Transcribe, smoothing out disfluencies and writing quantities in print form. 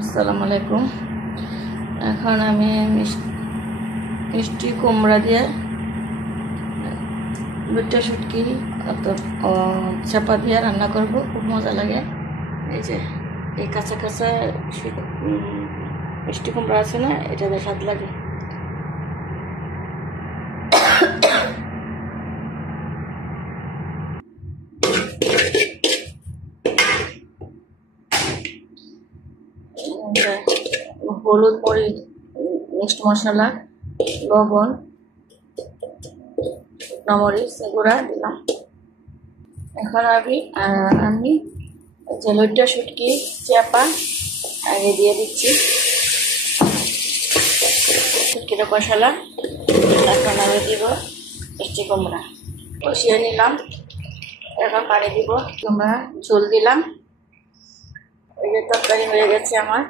আসসালামু আলাইকুম। এখন আমি মিষ্টি কুমড়া দিয়ে লইট্টা শুটকি চাপা দিয়ে রান্না করব, খুব মজা লাগে। এই যে এই কাঁচা কাঁচা মিষ্টি কুমড়া আছে না, এটা দিয়ে স্বাদ লাগে। হলুদ, মরিচ, মিক্সড মশলা, লবণ, মরিচ গুঁড়া দিলাম। এখন আমি যে লইট্টা শুটকি চাপা আগে দিয়ে দিচ্ছি, শুটকিটা কষালাম। এখন আমি দিব মিষ্টি কুমড়া, কষিয়ে নিলাম। এখন পানি দিব, কুমড়া ঝোল দিলাম। এই যে তরকারি হয়ে গেছে আমার।